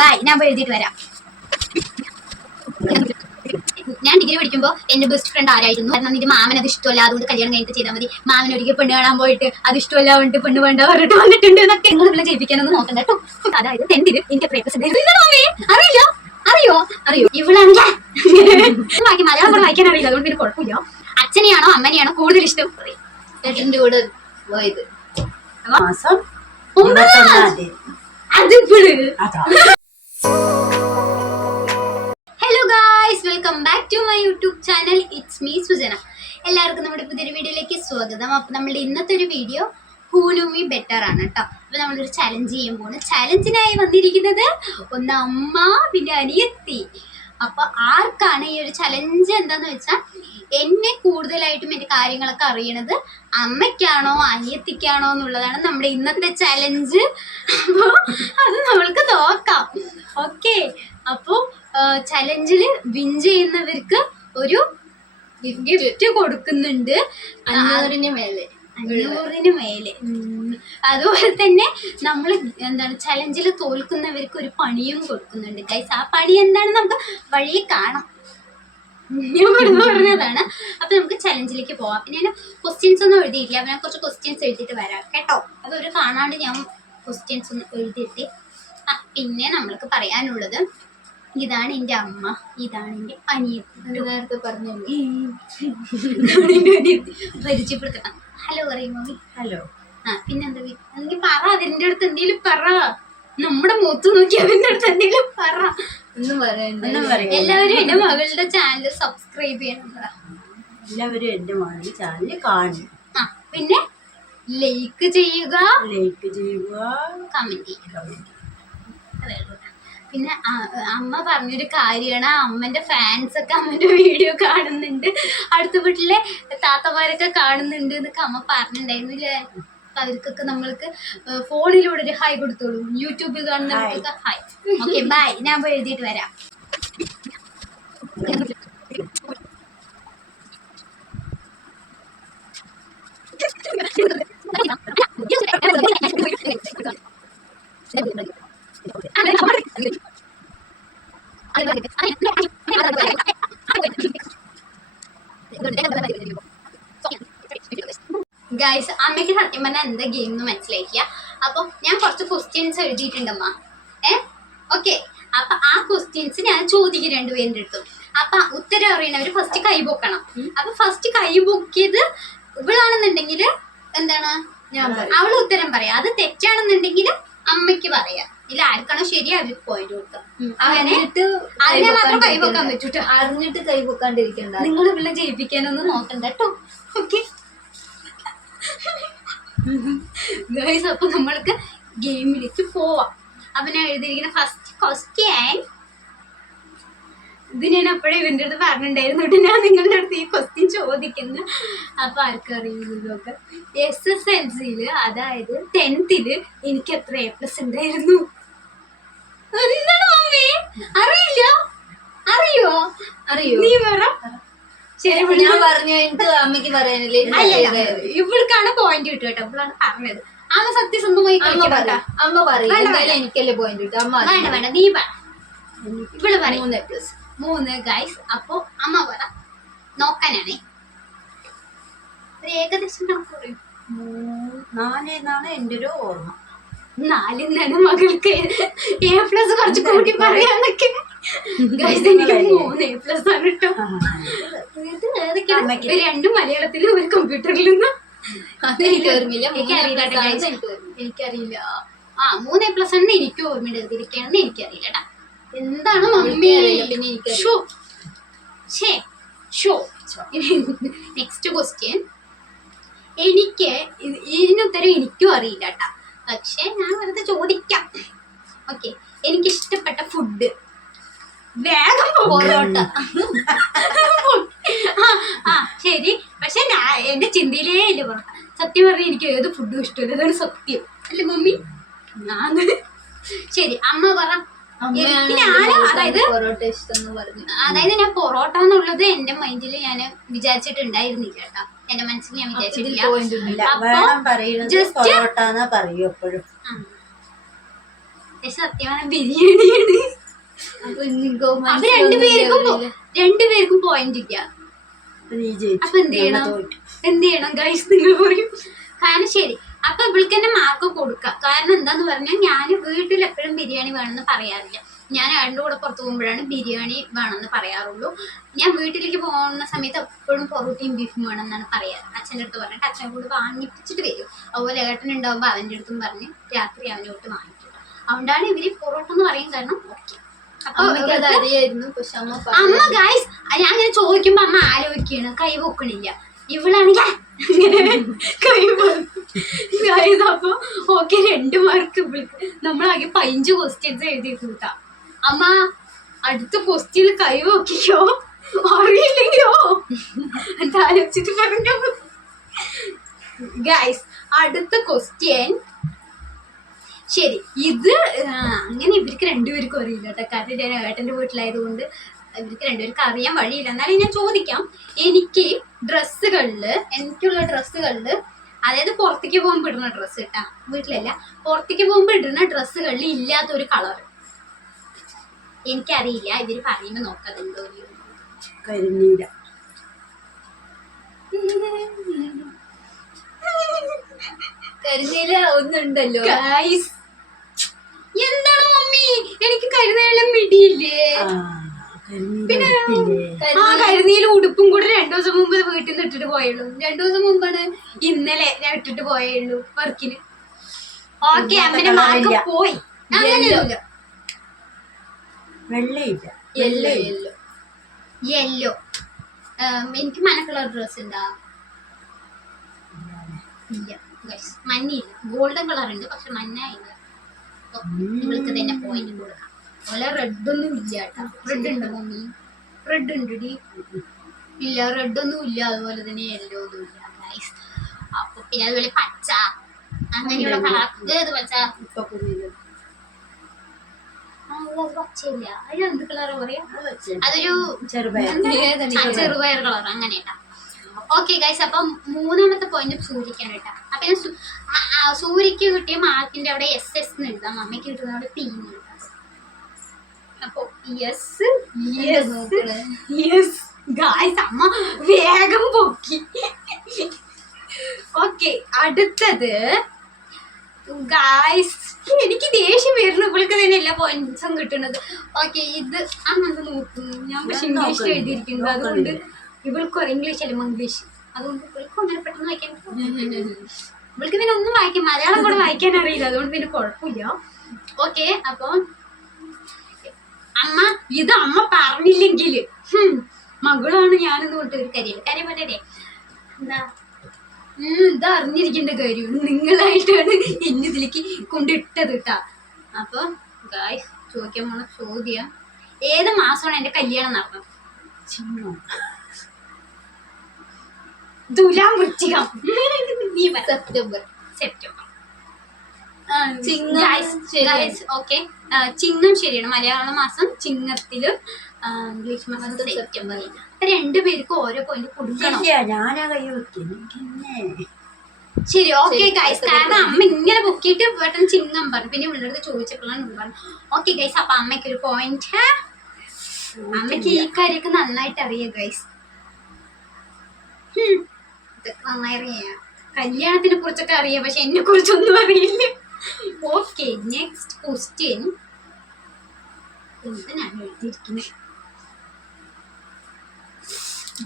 By ഞാൻ പോയി എഴുതിയിട്ട് വരാം. ഞാൻ ഡിഗ്രി പഠിക്കുമ്പോൾ എന്റെ ബെസ്റ്റ് ഫ്രണ്ട് ആരായിരുന്നു? കാരണം നിന്റെ മാമൻ അത് ഇഷ്ടമല്ല. അതുകൊണ്ട് കല്യാണം കഴിഞ്ഞിട്ട് ചെയ്താൽ മതി. മാമൻ ഒരിക്കൽ പെണ്ണ് കാണാൻ പോയിട്ട് അത് ഇഷ്ടമല്ല പറഞ്ഞിട്ട് പെണ്ണ് വേണ്ട പറഞ്ഞിട്ട് വന്നിട്ടുണ്ട് എന്നൊക്കെ നിങ്ങൾ ഇവിടെ ജയിപ്പിക്കാനൊന്നും നോക്കണ്ട കേട്ടോ. അതായത് ടെൻത്തിന് എനിക്ക് അറിയില്ല? അറിയോ? അറിയോ? ഇവളാണെങ്കിൽ വായിക്കും മലയാളം കൂടെ വായിക്കാൻ അറിയില്ല. അതുകൊണ്ട് പിന്നെ കുഴപ്പമില്ല. അച്ഛനെയാണോ അമ്മനെയാണോ കൂടുതൽ ഇഷ്ടം? ഏട്ടന്റെ കൂടെ പോയത്. മാസം ഒമ്പതാം ഇരുപത്തൊന്നാം തീയതി. അതാ. Guys welcome back to my YouTube channel it's me Sujana എല്ലാവർക്കും നമ്മുടെ പുതിയൊരു വീഡിയോയിലേക്ക് സ്വാഗതം. അപ്പോൾ നമ്മുടെ ഇന്നത്തെ ഒരു വീഡിയോ ഹൂലുമി ബെറ്റർ ആണ് കേട്ടോ. അപ്പോൾ നമ്മളൊരു ചലഞ്ച് ചെയ്യാൻ പോകുന്നു ചലഞ്ചിനായി വന്നിരിക്കുന്നത് ഒന്ന് അമ്മ പിന്നെ അനിയത്തി. അപ്പോൾ ആർക്കാണ് ഈ ഒരു ചലഞ്ച് എന്താന്ന് വെച്ചാൽ എന്നെ കൂടുതലായിട്ടും എന്റെ കാര്യങ്ങളൊക്കെ അറിയണത് അമ്മയ്ക്കാണോ അനിയത്തിക്കാണോ എന്നുള്ളതാണ് നമ്മുടെ ഇന്നത്തെ ചലഞ്ച് അപ്പോൾ അത് നമ്മൾക്ക് നോക്കാം. ഓക്കെ അപ്പോൾ ചലഞ്ചിൽ വിൻ ചെയ്യുന്നവർക്ക് ഒരു ഗിഫ്റ്റ് കൊടുക്കുന്നുണ്ട്. അഞ്ഞൂറിന് മേലെ. അഞ്ഞൂറിന് മേലെ. അതുപോലെ തന്നെ നമ്മൾ എന്താണ് ചലഞ്ചിൽ തോൽക്കുന്നവർക്ക് ഒരു പണിയും കൊടുക്കുന്നുണ്ട്. ഗൈസ് ആ പണി എന്താണെന്ന് നമുക്ക് വഴിയെ കാണാം. ഞാൻ പറഞ്ഞു പറഞ്ഞതാണ്. അപ്പൊ നമുക്ക് ചലഞ്ചിലേക്ക് പോവാം. പിന്നെ ഞാൻ ക്വസ്റ്റ്യൻസ് ഒന്നും എഴുതിയിട്ടില്ല. അപ്പൊ ഞാൻ കുറച്ച് ക്വസ്റ്റ്യൻസ് എഴുതിയിട്ട് വരാം കേട്ടോ? അതൊരു കാണാണ്ട് ഞാൻ ക്വസ്റ്റ്യൻസ് ഒന്ന് എഴുതിയിട്ട് ആ പിന്നെ നമ്മൾക്ക് പറയാനുള്ളത് ഇതാണ് എന്റെ അമ്മ ഇതാണ് എന്റെ അനിയത്തി നേരത്തെ പറഞ്ഞു? പരിചയപ്പെടുത്തണം. ഹലോ പറയുമോ ഹലോ ആ പിന്നെന്താ എനിക്ക് പറ അതിന്റെ അടുത്ത് എന്തെങ്കിലും പറ. നമ്മുടെ മുഖത്ത് നോക്കി അതിന്റെ അടുത്ത് എന്തെങ്കിലും പറ. ഒന്നും പറയണ്ട. എല്ലാവരും എന്റെ മകളുടെ ചാനൽ സബ്സ്ക്രൈബ് ചെയ്യണം എല്ലാവരും എന്റെ മകളുടെ ചാനൽ കാണും ആ പിന്നെ ലൈക്ക് ചെയ്യുക. ലൈക്ക് ചെയ്യുക. കമന്റ് ചെയ്യുക. കമന്റ്. പിന്നെ അമ്മ പറഞ്ഞൊരു കാര്യമാണ്. അമ്മന്റെ ഫാൻസ് ഒക്കെ അമ്മന്റെ വീഡിയോ കാണുന്നുണ്ട്. അടുത്ത വീട്ടിലെ താത്തമാരൊക്കെ കാണുന്നുണ്ട് എന്നൊക്കെ അമ്മ പറഞ്ഞിട്ടുണ്ടായിരുന്നു ഇല്ലേ അപ്പൊ അവർക്കൊക്കെ നമ്മൾക്ക് ഫോണിലൂടെ ഒരു ഹൈ കൊടുത്തോളൂ. യൂട്യൂബിൽ കാണുന്നവർക്കൊക്കെ ഹൈ ഓക്കെ ബൈ ഞാൻ പോയി എഴുതിയിട്ട് വരാം. ഗൈസ് അമ്മയ്ക്ക് സത്യം പറഞ്ഞാൽ എന്താ ഗെയിം എന്ന് മനസ്സിലാക്കിയ അപ്പൊ ഞാൻ കുറച്ച് ക്വസ്റ്റ്യൻസ് എഴുതിയിട്ടുണ്ടമ്മ. ഏ? ഓക്കെ അപ്പൊ ആ ക്വസ്റ്റ്യൻസ് ഞാൻ ചോദിക്കും രണ്ടുപേരുടെ അടുത്തും. അപ്പൊ ഉത്തരം അറിയണവര് ഫസ്റ്റ് കൈ പൊക്കണം. അപ്പൊ ഫസ്റ്റ് കൈ പൊക്കിയത് ഇവളാണെന്നുണ്ടെങ്കിൽ എന്താണ്. അവൾ ഉത്തരം പറയാം. അത് തെറ്റാണെന്നുണ്ടെങ്കിൽ അമ്മയ്ക്ക് പറയാം. ഇല്ല ആർക്കാണോ ശരി അവർക്ക് പോയിന്റ് കൊടുക്കാം. അങ്ങനെ അതിനെ മാത്രം കൈ വെക്കാൻ പറ്റൂട്ടോ. അറിഞ്ഞിട്ട് കൈ വെക്കാണ്ടിരിക്കണ്ട നിങ്ങൾ ഇവിടെ ജയിപ്പിക്കാനൊന്നും നോക്കണ്ട കേട്ടോ ഓക്കെ? ഗൈസ് അപ്പൊ നമ്മൾക്ക് ഗെയിമിലേക്ക് പോവാം. അപ്പൊ ഞാൻ എഴുതിയിരിക്കുന്ന ഫസ്റ്റ് ക്വസ്റ്റ്യൻ ഇത് ഞാൻ അപ്പോഴേ ഇവന്റെ അടുത്ത് പറഞ്ഞിട്ടുണ്ടായിരുന്നു ഞാൻ നിങ്ങളുടെ അടുത്ത് ഈ ക്വസ്റ്റ്യൻ ചോദിക്കുന്നു. അപ്പൊ ആർക്കും ഒക്കെ. എസ് എസ് എൽ സിയിൽ അതായത് ടെൻത്തിൽ എനിക്ക് എത്ര എ പ്ലസ് ഉണ്ടായിരുന്നു? അറിയില്ല. അറിയോ? അറിയോ? നീ പറ. ശരി ഞാൻ പറഞ്ഞു കഴിഞ്ഞിട്ട് അമ്മയ്ക്ക് പറയാനില്ലേ? ഇവൾക്കാണ് പോയിന്റ് കിട്ടുക കേട്ടോ. ഇവളാണ് പറഞ്ഞത്. അമ്മ സത്യസന്ധമായി അമ്മ പറയാം. പറ അമ്മ പറയും. എന്തായാലും എനിക്കല്ലേ പോയിന്റ് കിട്ടും അമ്മ വേണ്ട വേണ്ട നീ പറ. ഇവൾ പറയും. മൂന്ന് പ്ലസ് മൂന്ന് ഗൈസ് അപ്പൊ അമ്മ പറ. നോക്കാനാണേ. ഒരു ഏകദേശം കണക്ക് പറയും. നാല് എന്നാണ് എന്റെ ഒരു ഓർമ്മ. നാലിന്നാണ് മകൾക്ക് എ പ്ലസ് കുറച്ച് കൂട്ടി പറയാന്നൊക്കെ ഗൈസ് എനിക്ക് മൂന്ന് എ പ്ലസ് ആണ് കേട്ടോ ഇത് ഏതൊക്കെയാണ്. രണ്ടും മലയാളത്തിലും ഒരു കമ്പ്യൂട്ടറിൽ അത് എനിക്ക് ഓർമ്മയില്ല. എനിക്കറിയില്ല. കേട്ടോ ആ മൂന്ന് എ പ്ലസ് ആണ് എനിക്ക് ഓർമ്മയുണ്ട്. എഴുതിയിരിക്കുകയാണെന്ന് എനിക്കറിയില്ല ട്ടാ. എന്താണ് മമ്മി? പിന്നെ. ഷോ. ഷേ. ഷോ നെക്സ്റ്റ് ക്വസ്റ്റ്യൻ എനിക്ക് ഇത് ഇതിനുത്തരം എനിക്കും അറിയില്ല കേട്ടാ പക്ഷെ ഞാൻ വെറുതെ ചോദിക്കാം. ഓക്കെ എനിക്ക് ഇഷ്ടപ്പെട്ട ഫുഡ് വേഗം പൊറോട്ട ആ ശരി. പക്ഷെ ഞാൻ എന്റെ ചിന്തയിലേ ഇല്ല പൊറോട്ട സത്യം പറഞ്ഞാൽ എനിക്ക് ഏത് ഫുഡും ഇഷ്ടമില്ല. അതാണ് സത്യം. അല്ലേ മമ്മി? ഞാൻ. ശരി അമ്മ പറ. അതായത് പൊറോട്ട ഇഷ്ടം പറഞ്ഞു. അതായത് ഞാൻ പൊറോട്ട എന്നുള്ളത് എന്റെ മൈൻഡിൽ ഞാൻ വിചാരിച്ചിട്ടുണ്ടായിരുന്നില്ല കേട്ടോ. എന്റെ മനസ്സിൽ ഞാൻ വിചാരിച്ചിട്ടില്ല. പറയൂ എപ്പോഴും. സത്യമാണ് ബിരിയാണിയാണ് അപ്പൊ രണ്ടുപേർക്കും പോയിന്റ് ഇല്ല. അപ്പൊ എന്ത് ചെയ്യണം? എന്ത് ചെയ്യണം ഗൈസ് നിങ്ങൾ പറയും. കാരണം ശരി അപ്പൊ ഇവൾക്ക് തന്നെ മാർക്ക് കൊടുക്കാം. കാരണം എന്താന്ന് പറഞ്ഞാൽ ഞാൻ വീട്ടിൽ എപ്പോഴും ബിരിയാണി വേണമെന്ന് പറയാറില്ല. ഞാൻ ആടിന്റെ കൂടെ പുറത്ത് പോകുമ്പോഴാണ് ബിരിയാണി വേണമെന്ന് പറയാറുള്ളൂ. ഞാൻ വീട്ടിലേക്ക് പോകുന്ന സമയത്ത് എപ്പോഴും പൊറോട്ടയും ബീഫും വേണമെന്നാണ് പറയാറ്. അച്ഛന്റെ അടുത്ത് പറഞ്ഞിട്ട് അച്ഛനെ കൂടെ വാങ്ങിപ്പിച്ചിട്ട് വരും. അതുപോലെ ഏട്ടൻ ഉണ്ടാകുമ്പോൾ അവന്റെ അടുത്തും പറഞ്ഞ് രാത്രി അവനെ തൊട്ട് വാങ്ങിക്കും. അതുകൊണ്ടാണ് ഇവർ പൊറോട്ട എന്ന് പറയും കാരണം ഓക്കെ. അമ്മ ഗായ്സ് ഞാൻ അങ്ങനെ ചോദിക്കുമ്പോ അമ്മ ആലോചിക്കാണ് കൈ പൊക്കണില്ല. ഇവളാണെങ്കിൽ കൈ ഗായ്സ് അപ്പൊ ഓക്കെ രണ്ട് മാർക്ക് ഇവൾക്ക്. നമ്മളാകെ പതിനഞ്ച് ക്വസ്റ്റ്യൻസ് എഴുതി കൂട്ടാ അമ്മ അടുത്ത ക്വസ്റ്റ്യൻ കൈ നോക്കിക്കോ അറിയില്ലെങ്കിലോ എന്താ ആലോചിച്ചിട്ട് പറഞ്ഞു ഗൈസ് അടുത്ത ക്വസ്റ്റ്യൻ. ശരി ഇത് അങ്ങനെ ഇവർക്ക് രണ്ടുപേർക്കും അറിയില്ല കേട്ടോ. കാരണം ഞാൻ ഏട്ടന്റെ വീട്ടിലായതുകൊണ്ട് ഇവർക്ക് രണ്ടുപേർക്ക് അറിയാൻ വഴിയില്ല. എന്നാലും ഞാൻ ചോദിക്കാം. എനിക്ക് ഡ്രസ്സുകളിൽ എനിക്കുള്ള ഡ്രസ്സുകളിൽ അതായത് പുറത്തേക്ക് പോകുമ്പോൾ ഇടുന്ന ഡ്രസ്സ് കേട്ടാ വീട്ടിലല്ല പുറത്തേക്ക് പോകുമ്പോൾ ഇടുന്ന ഡ്രസ്സുകളിൽ ഇല്ലാത്തൊരു കളർ എനിക്കറിയില്ല. ഇവർ പറയുമ്പോൾ നോക്കാതുണ്ടോ എന്ന്. കരിനീല ഒന്നുണ്ടല്ലോ. എന്താണ് മമ്മി? എനിക്ക് കരുനീലം മിടിയില്ലേ ഉപ്പില്ലേ ആ കരുനീലും ഉടുപ്പും കൂടെ രണ്ടു ദിവസം മുമ്പ് വീട്ടിൽ നിന്ന് ഇട്ടിട്ട് പോയുള്ളൂ. രണ്ടു ദിവസം മുമ്പാണ് ഇന്നലെ ഞാൻ ഇട്ടിട്ട് പോയുള്ളൂ വർക്കിന് ഓക്കെ അമ്മനെ അമ്മന്റെ മാർക്ക് പോയി. അങ്ങനെയൊന്നുമില്ല. വെള്ളയില്ല. യെല്ലോ യെല്ലോ യെല്ലോ എനിക്ക് മന കളർ ഡ്രസ് ഉണ്ടാ? ഇല്ല. മഞ്ഞയില്ല. ഗോൾഡൻ കളർ ഉണ്ട്. പക്ഷെ മഞ്ഞ ഇല്ല. നിങ്ങൾക്ക് തന്നെ പോയിന്റ് കൊടുക്കാം. അതുപോലെ റെഡ് ഒന്നും ഇല്ല കേട്ടോ. റെഡ് ഉണ്ട് മമ്മി? റെഡ് ഉണ്ട് ഡി ഇല്ല. റെഡ് ഒന്നും ഇല്ല. അതുപോലെ തന്നെ യെല്ലോ ഒന്നും ഇല്ല. അപ്പൊ പിന്നെ അതുപോലെ പച്ച. അങ്ങനെയുള്ള കളർ ഏത് പച്ച? അത് എന്ത് കളറാ പറയാ? അതൊരു ചെറുപയർ. കളർ അങ്ങനെ ഓക്കെ ഗൈസ് അപ്പം മൂന്നാമത്തെ പോയിന്റ് സൂര്യക്കാണ് കേട്ടോ. അപ്പൊ ഞാൻ സൂര്യക്ക് കിട്ടിയ മാർക്കിന്റെ അവിടെ എസ് എസ് എന്ന് എഴുതാം. അമ്മയ്ക്ക് കിട്ടുന്ന അവിടെ പി എന്ന് എഴുതാം. അപ്പൊ യെസ് എസ് യെസ് ഗായ്സ് അമ്മ വേഗം പൊക്കി. ഓക്കെ അടുത്തത് ഗായ്സ് എനിക്ക് ദേഷ്യം വരുന്നു. ഇവൾക്ക് തന്നെ എല്ലാ പോയിന്റ്സും കിട്ടുന്നത്. ഓക്കെ ഇത് അമ്മ നോക്കുന്നു നോക്കും. ഞാൻ പക്ഷെ ഇംഗ്ലീഷ് ഇംഗ്ലീഷിൽ എഴുതിയിരിക്കുന്നത്. അതുകൊണ്ട്. ഇവൾക്ക് ഇംഗ്ലീഷ് അല്ല ഇംഗ്ലീഷ് അതുകൊണ്ട് ഇവൾക്ക് അങ്ങനെ പെട്ടെന്ന് വായിക്കാൻ ഇവൾക്ക് പിന്നെ ഒന്നും വായിക്കാൻ മലയാളം കൂടെ വായിക്കാൻ അറിയില്ല. അതുകൊണ്ട് പിന്നെ കുഴപ്പമില്ല. ഓക്കെ അപ്പൊ അമ്മ ഇത് അമ്മ പറഞ്ഞില്ലെങ്കിൽ മകളാണ് ഞാനെന്ന് കൊണ്ട് ഒരു കാര്യം കാര്യം പറഞ്ഞേ എന്താ? ഇത് അറിഞ്ഞിരിക്കേണ്ട കാര്യമാണ് നിങ്ങളായിട്ടാണ് എന്നെ ഇതിലേക്ക് കൊണ്ടിട്ടത് കേട്ടാ അപ്പൊ ഗായ് ചോദിക്കാൻ പോണ ചോദ്യം ഏത് മാസമാണ് എന്റെ കല്യാണം നടന്നത്? ചിങ്ങം തുലാം വൃശ്ചികം. നീ പറ. സെപ്റ്റംബർ. സെപ്റ്റംബർ. ചിങ്ങം ശരിയാണ്. ഓക്കെ ചിങ്ങം ശരിയാണ്. മലയാള മാസം ചിങ്ങത്തിലും ഇംഗ്ലീഷ് മാസം അപ്പൊ രണ്ടുപേർക്കും ഓരോ പോയിന്റ് കൊടുക്കണം. ഞാനാ കൈ പിന്നെ? ശരി ഓക്കെ ഗൈസ് കാരണം അമ്മ ഇങ്ങനെ പൊക്കിയിട്ട് പെട്ടെന്ന് ചിങ്ങം പറഞ്ഞു. പിന്നെ ഉള്ളടുത്ത് ചോദിച്ചപ്പോഴാണ് പറഞ്ഞു ഓക്കെ ഗൈസ് അപ്പൊ അമ്മയ്ക്ക് ഒരു പോയിന്റ് അമ്മയ്ക്ക് ഈ കാര്യമൊക്കെ നന്നായിട്ട് അറിയാം ഗൈസ് നന്നായി അറിയാം. കല്യാണത്തിനെ കുറിച്ചൊക്കെ അറിയാം പക്ഷെ എന്നെ കുറിച്ചൊന്നും അറിയില്ല. ഓക്കെ നെക്സ്റ്റ് ക്വസ്റ്റ്യൻ എന്തിനാണ് എഴുതിയിരിക്കുന്നത്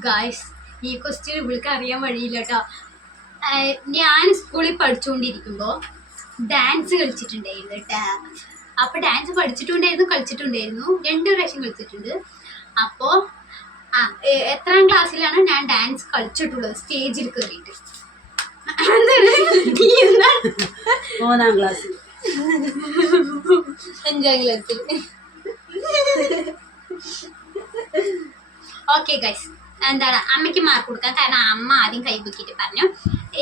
ഗായ്സ് ഈ ക്വസ്റ്റ്യൻ ഇവൾക്ക് അറിയാൻ വഴിയില്ല കേട്ടോ ഞാൻ സ്കൂളിൽ പഠിച്ചുകൊണ്ടിരിക്കുമ്പോൾ ഡാൻസ് കളിച്ചിട്ടുണ്ടായിരുന്നു കേട്ടാ അപ്പൊ ഡാൻസ് പഠിച്ചിട്ടുണ്ടായിരുന്നു കളിച്ചിട്ടുണ്ടായിരുന്നു. രണ്ടു പ്രാവശ്യം കളിച്ചിട്ടുണ്ട്. അപ്പോൾ ആ എത്രാം ക്ലാസ്സിലാണ് ഞാൻ ഡാൻസ് കളിച്ചിട്ടുള്ളത്? സ്റ്റേജിൽ കയറിയിട്ട് മൂന്നാം ക്ലാസ് അഞ്ചാം ക്ലാസ്സിൽ ഓക്കെ ഗൈസ് എന്താണ് അമ്മയ്ക്ക് മാർക്ക് കൊടുക്കാൻ കാരണം അമ്മ ആദ്യം കൈ പൊക്കിയിട്ട് പറഞ്ഞു.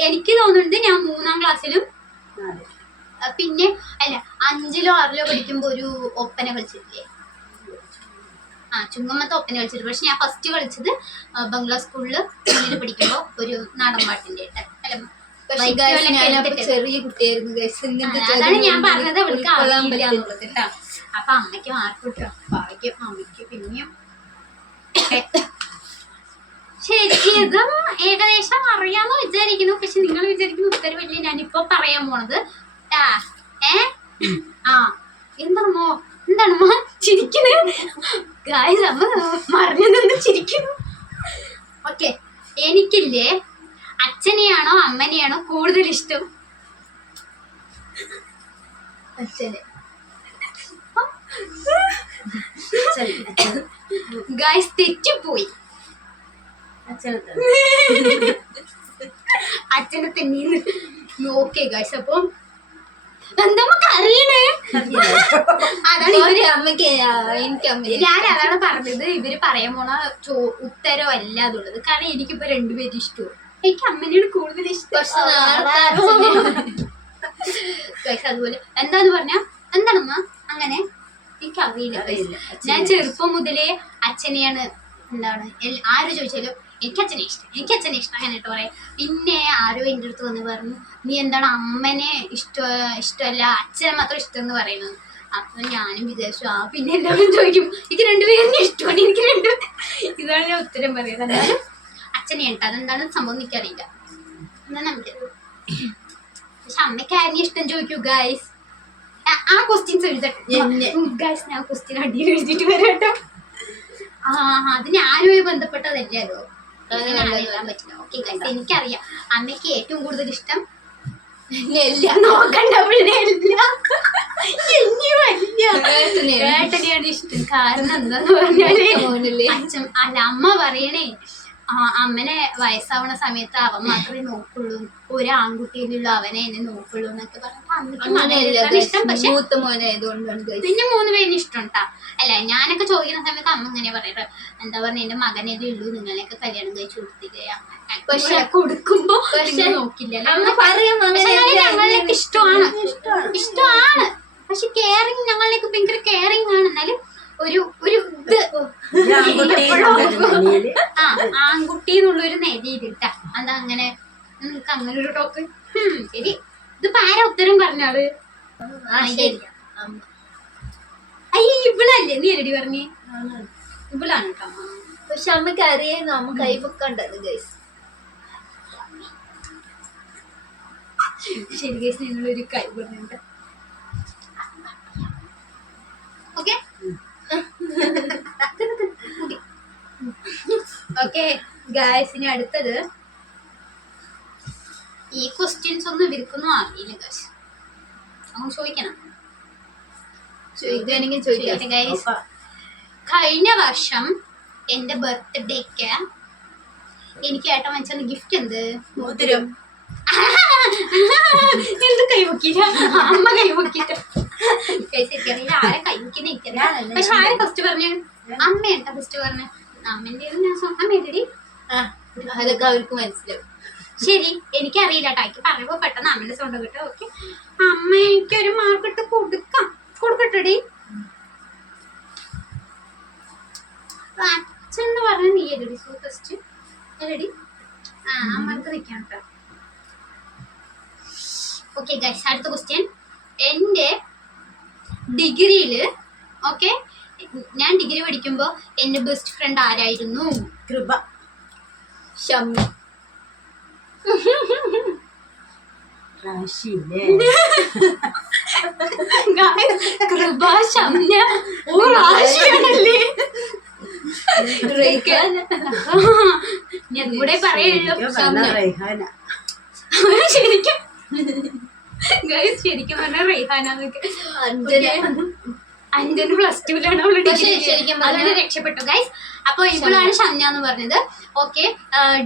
എനിക്ക് തോന്നുന്നുണ്ട് ഞാൻ മൂന്നാം ക്ലാസ്സിലും പിന്നെ അല്ല അഞ്ചിലോ ആറിലോ പഠിക്കുമ്പോൾ ഒരു ഒപ്പന കളിച്ചിട്ടില്ലേ? ആ ചുങ്ങമ്മത്തെ ഒപ്പന കളിച്ചിട്ട്. പക്ഷെ ഞാൻ ഫസ്റ്റ് കളിച്ചത് ബംഗ്ലാ സ്കൂളിൽ പിന്നീട് പഠിക്കുമ്പോൾ ഒരു നാടൻ പാട്ടിന്റെ അല്ല പക്ഷെ വൈറ്റ് guys, വല്ല ഞാനപ്പോ എടുത്തിട്ട്. ചെറിയ കുട്ടിയായിരുന്നു അതാണ് ഞാൻ പറഞ്ഞത്. അവൾക്ക് ഉൾക്കൊള്ളാൻ അറിയില്ല എന്നുള്ളത് കേട്ടോ അപ്പൊ അമ്മയ്ക്ക് മാർക്ക് കിട്ടും ഭാഗ്യം അമ്മയ്ക്ക് പിന്നെയും ശരിക്കും ഏകദേശം അറിയാന്ന് വിചാരിക്കുന്നു. പക്ഷെ നിങ്ങൾ വിചാരിക്കുന്ന ഉത്തരവില്ല ഞാനിപ്പോ പറയാൻ പോണത്. ആ ഏ? ആ എന്താണമ്മോ എന്താണമ്മോ ചിരിക്കുന്നത് ഗായ്സ് അമ്മ മറിഞ്ഞു നിന്ന് ചിരിക്കുന്നു. ഓക്കെ എനിക്കില്ലേ അച്ഛനെയാണോ അമ്മനെയാണോ കൂടുതൽ ഇഷ്ടം? അച്ഛനെ. ഗായ്സ് തെറ്റിപ്പോയി. അച്ഛനെ തന്നെ ഓക്കെ ഗൈസ് അപ്പം എന്താ നമുക്ക് അറിയണേ? അതാണ് ഇവർ ഓക്കേ, എനിക്ക് അമ്മ ഞാൻ അതാണ് പറഞ്ഞത്? ഇവർ പറയാൻ പോണ ചോ ഉത്തരം അല്ല അതുള്ളത്. കാരണം എനിക്കിപ്പോ രണ്ടുപേരും ഇഷ്ടവും. എനിക്ക് അമ്മനോട് കൂടുതൽ ഇഷ്ടം. അതുപോലെ എന്താന്ന് പറഞ്ഞ എന്താണമ്മ അങ്ങനെ? എനിക്ക് അറിയില്ല. ഞാൻ ചെറുപ്പം മുതലേ അച്ഛനെയാണ് എന്താണ് ആര് ചോദിച്ചാലും എനിക്ക് അച്ഛനെ ഇഷ്ടം എനിക്ക് അച്ഛനെ ഇഷ്ടം എന്നിട്ട് പറയാം. പിന്നെ ആരോ എന്റെ അടുത്ത് വന്ന് പറഞ്ഞു നീ എന്താണ് അമ്മനെ ഇഷ്ട ഇഷ്ടമല്ല അച്ഛനെ മാത്രം ഇഷ്ടം എന്ന് പറയുന്നത്? അപ്പൊ ഞാനും വിചാരിച്ചു ആ പിന്നെ എല്ലാവരും ചോദിക്കും. എനിക്ക് രണ്ടുപേരും ഇഷ്ടമാണ്. എനിക്ക് രണ്ട് ഇതാണ് ഞാൻ ഉത്തരം പറയുന്നത്. എന്നാലും അച്ഛനെ കേട്ടോ അതെന്താണ് സംഭവം എനിക്കറിയില്ല. എന്നാ നമുക്ക് പക്ഷെ അമ്മയ്ക്ക് ആരെയും ഇഷ്ടം ചോദിക്കൂ ഗായ്സ് ആ ക്വസ്റ്റ്യൻസ് എഴുതട്ടെ. ഗായ്സ് ഞാൻ ക്വസ്റ്റ്യൻ അടിയിൽ എഴുതിയിട്ട് വരാട്ടോ ആ അതിന് ആരുമായി ബന്ധപ്പെട്ടതല്ലല്ലോ അങ്ങനെ അറിയാൻ പറ്റില്ല. ഓക്കെ ഗൈസ് എനിക്കറിയാം. അമ്മയ്ക്ക് ഏറ്റവും കൂടുതൽ ഇഷ്ടം ഇല്ല നോക്കണ്ട ഏട്ടനെയാണ്. ഇഷ്ടം. കാരണം എന്താന്ന് പറഞ്ഞാൽ അച്ഛൻ അല്ല അമ്മ പറയണേ അമ്മനെ വയസ്സാവണ സമയത്ത് അവൻ മാത്രമേ നോക്കുള്ളൂ. ഒരു ആൺകുട്ടിയിലുള്ള അവനെ എന്നെ നോക്കുള്ളൂ എന്നൊക്കെ പറഞ്ഞിട്ട് ഇഷ്ടം. പക്ഷെ പിന്നെ മൂന്ന് പേരിന് ഇഷ്ടമുണ്ടാ അല്ല ഞാനൊക്കെ ചോദിക്കുന്ന സമയത്ത് അമ്മ ഇങ്ങനെ പറയാറ് എന്താ പറഞ്ഞ എന്റെ മകനേതേ ഉള്ളൂ. നിങ്ങളെയൊക്കെ കല്യാണം കഴിച്ചു കൊടുത്തില്ലേ പക്ഷെ- കൊടുക്കുമ്പോ പക്ഷെ നോക്കില്ല? ഞങ്ങളിലേക്ക് ഇഷ്ടമാണ്. ഇഷ്ടമാണ്. ഇഷ്ടമാണ്. പക്ഷെ കെയറിങ് ഞങ്ങളിലേക്ക് ഭയങ്കര കെയറിങ് ആണ്. എന്നാലും ഒരു ഒരു ഇത് ആ ആൺകുട്ടി എന്നുള്ളൊരു നേതി നിലയിലിട്ടാ അതാ അങ്ങനെ നിനക്ക് അങ്ങനെ ഒരു ടോക്ക് ശരി. ഇത് പാര ഉത്തരം പറഞ്ഞാൾ? അയ്യ. ഇവളല്ലേ? നീ എടി പറഞ്ഞേ? ഇവളാണ് കേട്ടോ. പക്ഷെ അമ്മയ്ക്ക് അറിയായിരുന്നു. അമ്മ കൈ പൊക്കണ്ടത് ഗൈസ്. ശരി ഗൈസ് നിങ്ങളൊരു കൈ പറഞ്ഞിട്ട് ഓക്കെ? ഓക്കെ ഗായ്സ് ഇനി അടുത്തത്. ഈ ക്വസ്റ്റ്യൻസ് ഒന്നും ഇവർക്കൊന്നും അറിയില്ല ഗായ്സ് അങ്ങ് ചോദിക്കണം. ചോദിക്കുകയാണെങ്കിൽ ചോദിക്കാം. ചോദിക്കട്ടെ ഗൈസ് കഴിഞ്ഞ വർഷം എന്റെ ബർത്ത്ഡേക്ക് എനിക്ക് ഏട്ടൻ വെച്ച ഗിഫ്റ്റ് എന്ത്? മോതിരം. എന്ത് കൈവക്കില്ല അമ്മ കൈവക്കിട്ട് എനിക്കറിയില്ല ആരെ കൈവക്കുന്ന എനിക്കറിയില്ല ഞാനല്ല, പക്ഷെ ആരെ ഫസ്റ്റ് പറഞ്ഞു? അമ്മയാണ് ഫസ്റ്റ് പറഞ്ഞു? അമ്മേന്റെ ഞാൻ ആ അതൊക്കെ അവർക്ക് മനസ്സിലാവും. ശരി എനിക്കറിയില്ല കേട്ടോ എനിക്ക് പറഞ്ഞപ്പോ പെട്ടെന്ന് അമ്മേന്റെ സ്വന്തം കിട്ടും. ഓക്കെ എനിക്ക് ഒരു മാർക്ക് ഇട്ട് കൊടുക്കാം. കൊടുക്കട്ടെടി. അച്ഛൻ എന്ന് പറഞ്ഞ നീ അല്ലടി? സൂ ഫസ്റ്റ് എല്ലടി ആ അമ്മയ്ക്ക് നിൽക്കാം കേട്ടോ ഓക്കെ ഗൈസ് അടുത്ത ക്വസ്റ്റ്യൻ എന്റെ ഡിഗ്രിയിൽ ഓക്കെ? ഞാൻ ഡിഗ്രി പഠിക്കുമ്പോൾ എന്റെ ബെസ്റ്റ് ഫ്രണ്ട് ആരായിരുന്നു? കൃപ. ഷമ്മി കൃപ ഓ റാശിയാണല്ലേ? ഞാൻ കൂടെ പറയുള്ളൂ ശരിക്കും. ഗൈസ് ശരിക്കും പറഞ്ഞാൽ റൈഹാന അഞ്ചന് പ്ലസ് ടുവിലാണ് അവൾ ശരിക്കും അതുകൊണ്ട് രക്ഷപ്പെട്ടു ഗൈസ് അപ്പൊ ഇവളാണ് ഷംന എന്ന് പറഞ്ഞത്. ഓക്കെ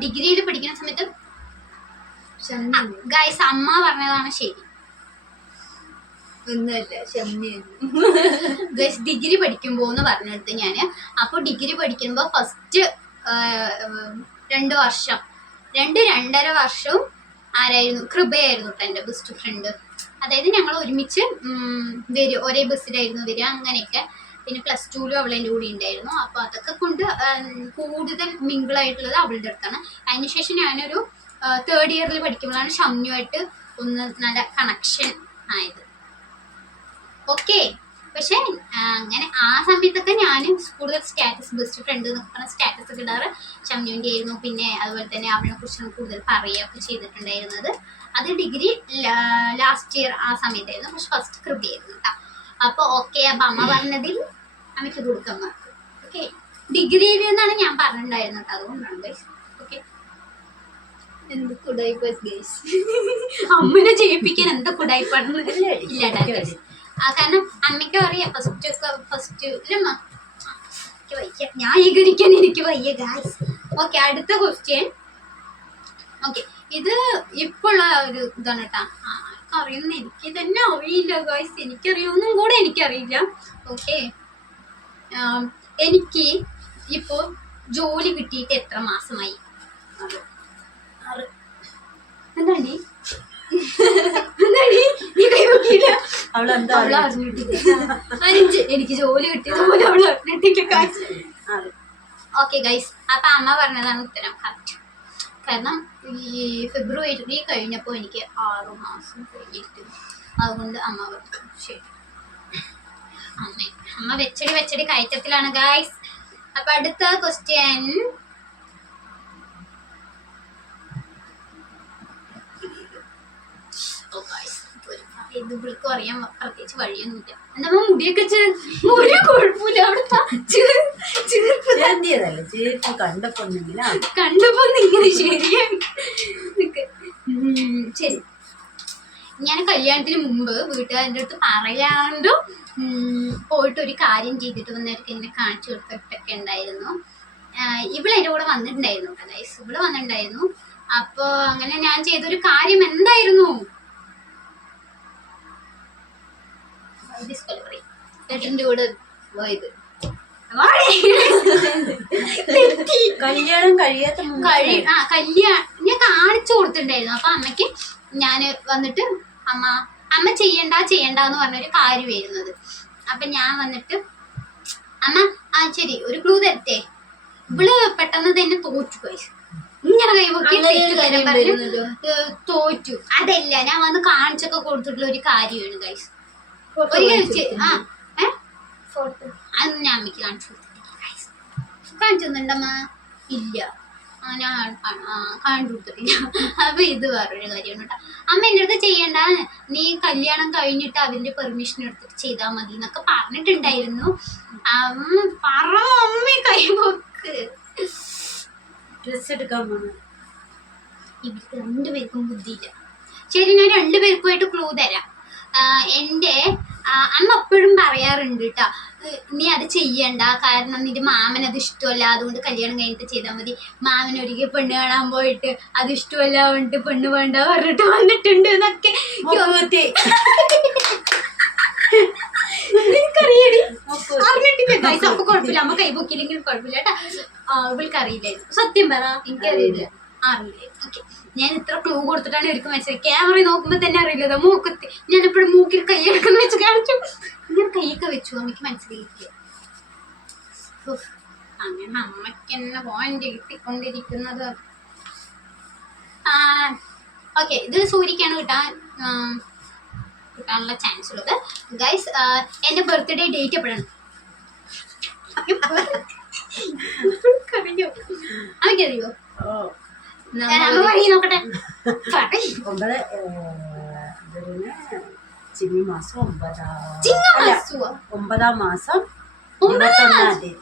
ഡിഗ്രിയിൽ പഠിക്കുന്ന സമയത്ത് ഗൈസ് അമ്മ പറഞ്ഞതാണ് ശരി. ഗൈസ് ഡിഗ്രി പഠിക്കുമ്പോ എന്ന് പറഞ്ഞെടുത്ത് ഞാൻ അപ്പോൾ ഡിഗ്രി പഠിക്കുമ്പോൾ ഫസ്റ്റ് രണ്ട് വർഷം. രണ്ട് രണ്ടര വർഷവും ആരായിരുന്നു? കൃപയായിരുന്നു കേട്ടോ എന്റെ ബെസ്റ്റ് ഫ്രണ്ട് അതായത് ഞങ്ങൾ ഒരുമിച്ച് വരും ഒരേ ബസ്സിലായിരുന്നു വരിക അങ്ങനെയൊക്കെ. പിന്നെ പ്ലസ് ടുവിലും അവൾ എന്റെ കൂടെ ഉണ്ടായിരുന്നു. അപ്പോൾ അതൊക്കെ കൊണ്ട് കൂടുതൽ മിങ്കിളായിട്ടുള്ളത് അവളുടെ അടുത്താണ്. അതിനുശേഷം ഞാനൊരു തേർഡ് ഇയറിൽ പഠിക്കുമ്പോഴാണ് ഷമ്യുമായിട്ട് ഒന്ന് നല്ല കണക്ഷൻ ആയത്. ഓക്കെ പക്ഷെ അങ്ങനെ ആ സമയത്തൊക്കെ ഞാൻ കൂടുതൽ സ്റ്റാറ്റസ് ബെസ്റ്റ് ഫ്രണ്ട് എന്നൊക്കെ പറഞ്ഞ സ്റ്റാറ്റസ് ഒക്കെ ഇടാറ് ഷമ്യുവിന്റെ ആയിരുന്നു പിന്നെ അതുപോലെ തന്നെ അവളെ കുറിച്ച് കൂടുതൽ പറയുകയൊക്കെ ചെയ്തിട്ടുണ്ടായിരുന്നത്. അത് ഡിഗ്രി ലാസ്റ്റ് ഇയർ ആ സമയത്തായിരുന്നു. പക്ഷെ ഫസ്റ്റ് കൃപ ആയിരുന്നു കേട്ടോ അപ്പോൾ ഓക്കെ അപ്പം അമ്മ പറഞ്ഞതിൽ അമ്മയ്ക്ക് കൊടുക്കാൻ മാർക്ക് ഓക്കെ ഡിഗ്രിയിൽ എന്നാണ് ഞാൻ പറഞ്ഞിട്ടുണ്ടായിരുന്നത് കേട്ടോ അതുകൊണ്ടാണ് ഓക്കെ എന്ത് കുടായിപ്പോ ഗൈസ് അമ്മനെ ജയിപ്പിക്കാൻ എന്താ കുടായിപ്പാണെന്ന് ഇല്ല, കാരണം അമ്മയ്ക്ക് അറിയാം ഫസ്റ്റ് ഒക്കെ ഫസ്റ്റ് ഇല്ലമ്മ എനിക്ക് വയ്യ. ഞാൻ ഈകരിക്കാൻ എനിക്ക് വയ്യ ഗായ്സ് ഓക്കെ അടുത്ത ക്വസ്റ്റ്യൻ ഓക്കെ ഇത് ഇപ്പോഴുള്ള ഒരു ഇതാണ് കേട്ടാ അറിയുന്ന എനിക്ക് തന്നെ അറിയില്ല ഗോയ്സ് എനിക്കറിയുമെന്നും കൂടെ എനിക്കറിയില്ല. ഓക്കെ എനിക്ക് ഇപ്പോൾ ജോലി കിട്ടിയിട്ട് എത്ര മാസമായി. എന്താണ്ടി അവൾ അറിഞ്ഞിട്ടില്ല അഞ്ച്. എനിക്ക് ജോലി കിട്ടിയത് പോലെ അവൾ അറിഞ്ഞിട്ടില്ല കാശ് ആറ്. ഓക്കെ ഗൈസ് അപ്പൊ അമ്മ പറഞ്ഞതാണ് ഉത്തരം. കറക്റ്റ് കാരണം ഈ ഫെബ്രുവരി കഴിഞ്ഞപ്പോൾ എനിക്ക് ആറു മാസം കഴിഞ്ഞിരിക്കുന്നു. അതുകൊണ്ട് അമ്മ വെക്കും ശരി. അമ്മ അമ്മ വെച്ചടി വെച്ചടി കയറ്റത്തിലാണ് ഗായ്സ് അപ്പൊ അടുത്ത ക്വസ്റ്റ്യൻ ഇത് അറിയാൻ പ്രത്യേകിച്ച് വഴിയൊന്നുമില്ല. എന്താ മുടിയൊക്കെ മുടി കുഴപ്പമില്ല അവിടെ ചേന്തിയതല്ലേ ചേച്ചി കണ്ടപ്പോ കണ്ടപ്പോ ശരി. ഞാൻ കല്യാണത്തിന് മുമ്പ് വീട്ടുകാരുടെ അടുത്ത് പറയാണ്ടും പോയിട്ട് ഒരു കാര്യം ചെയ്തിട്ട് വന്നവർക്ക് എന്നെ കാണിച്ചു കൊടുത്തിട്ടൊക്കെ ഉണ്ടായിരുന്നു. ഇവിടെ എന്റെ കൂടെ വന്നിട്ടുണ്ടായിരുന്നു അതായത് ഇവൾ വന്നിട്ടുണ്ടായിരുന്നു. അപ്പോ അങ്ങനെ ഞാൻ ചെയ്തൊരു കാര്യം എന്തായിരുന്നു? ഡിസ്കവറി കൂടെ പോയത്. കല്യാണം കഴിയാത്ത കഴി ആ കല്യാണം ഞാൻ കാണിച്ചു കൊടുത്തിട്ടുണ്ടായിരുന്നു. അപ്പൊ അമ്മയ്ക്ക് ഞാൻ വന്നിട്ട് അമ്മ അമ്മ ചെയ്യണ്ട ചെയ്യണ്ട എന്ന് പറഞ്ഞൊരു കാര്യം വരുന്നത് അപ്പൊ ഞാൻ വന്നിട്ട് അമ്മ ആ ശരി ഒരു ക്ലൂ തരട്ടെ? ഇവൾ പെട്ടെന്ന് തന്നെ തോറ്റു പോയി. ഇങ്ങനെ കൈവക്കി തെറ്റ് അതല്ല ഞാൻ വന്ന് കാണിച്ചൊക്കെ കൊടുത്തിട്ടുള്ള ഒരു കാര്യമാണ് ഗൈസ് ഒരു ആ ഏ? അത് ഞാൻ അമ്മയ്ക്ക് കാണിച്ചു. കാണിച്ചു തന്നിണ്ടമ്മ ഇല്ല. ഞാൻ കാ- കാണിച്ചു കൊടുത്തിട്ടില്ല. അപ്പൊ ഇത് വേറൊരു കാര്യമാണ് കേട്ടോ. അമ്മ എന്റെ അടുത്ത് ചെയ്യണ്ട. നീ കല്യാണം കഴിഞ്ഞിട്ട് അതിന്റെ പെർമിഷൻ എടുത്തിട്ട് ചെയ്താൽ മതി എന്നൊക്കെ പറഞ്ഞിട്ടുണ്ടായിരുന്നു. അമ്മ പറ അമ്മ കൈപോക്ക് ഡ്രസ് എടുക്കാൻ പോണു. ഇവർക്ക് രണ്ടുപേർക്കും ബുദ്ധിയില്ല. ശരി ഞാൻ രണ്ടുപേർക്കുമായിട്ട് ക്ലൂ തരാം. എന്റെ അമ്മ എപ്പോഴും പറയാറുണ്ട് കേട്ടോ നീ അത് ചെയ്യണ്ട. കാരണം നിന്റെ മാമൻ അത് ഇഷ്ടമല്ല. അതുകൊണ്ട് കല്യാണം കഴിഞ്ഞിട്ട് ചെയ്താൽ മതി. മാമൻ ഒരിക്കൽ പെണ്ണ് കാണാൻ പോയിട്ട് അത് ഇഷ്ടമല്ല പറഞ്ഞിട്ട് പെണ്ണ് വേണ്ട പറഞ്ഞിട്ട് വന്നിട്ടുണ്ട് എന്നൊക്കെ. എനിക്കറിയടി. അറിഞ്ഞിട്ടില്ല? guys. അപ്പൊ കുഴപ്പമില്ല. അമ്മ കൈപൊക്കിയില്ലെങ്കിൽ കുഴപ്പമില്ല കേട്ടാ ഇവൾക്ക് അറിയില്ലായിരുന്നു സത്യം പറ. എനിക്കറിയില്ല. അറിയില്ല. ഓക്കെ. ഞാൻ ഇത്ര ക്ലൂ കൊടുത്തിട്ടാണ് ഇവർക്ക് മനസ്സിലായി ക്യാമറ നോക്കുമ്പോ തന്നെ അറിയില്ല. മൂക്കത്തി. ഞാൻ എപ്പോഴും മൂക്കിൽ കൈയെടുക്കുന്ന വെച്ച് കാണിച്ചു. ഇങ്ങനെ കൈയൊക്കെ വെച്ചു. അമ്മയ്ക്ക് മനസ്സിലായില്ല. അങ്ങനെ അമ്മയ്ക്ക് എന്നെ പോയിന്റ് കിട്ടിക്കൊണ്ടിരിക്കുന്നത്. ഓക്കെ ഇത് സൂര്യക്കാണ് കിട്ടാൻ കിട്ടാനുള്ള ചാൻസ് ഉള്ളത്. ഗൈസ് എന്റെ ബർത്ത്ഡേ ഡേറ്റ് എപ്പോഴാണ്? അമ്മയ്ക്കറിയോ ഓ. ഒമ്പത് ചിങ്ങ മാസം ഒമ്പതാം ഒമ്പതാം മാസം ഇരുപത്തൊന്നാം? തീയതി.